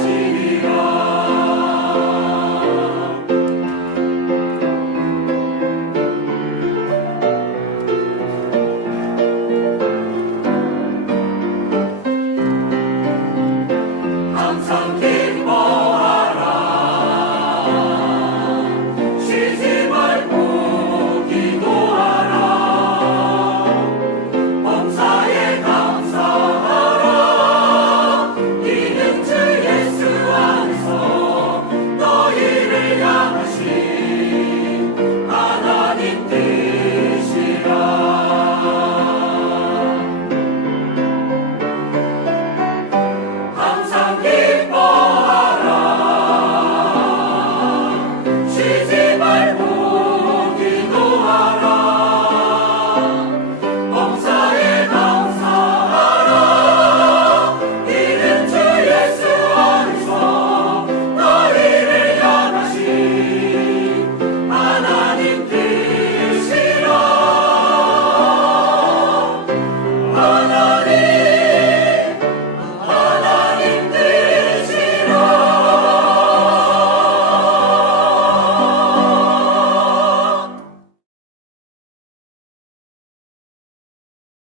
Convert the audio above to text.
sin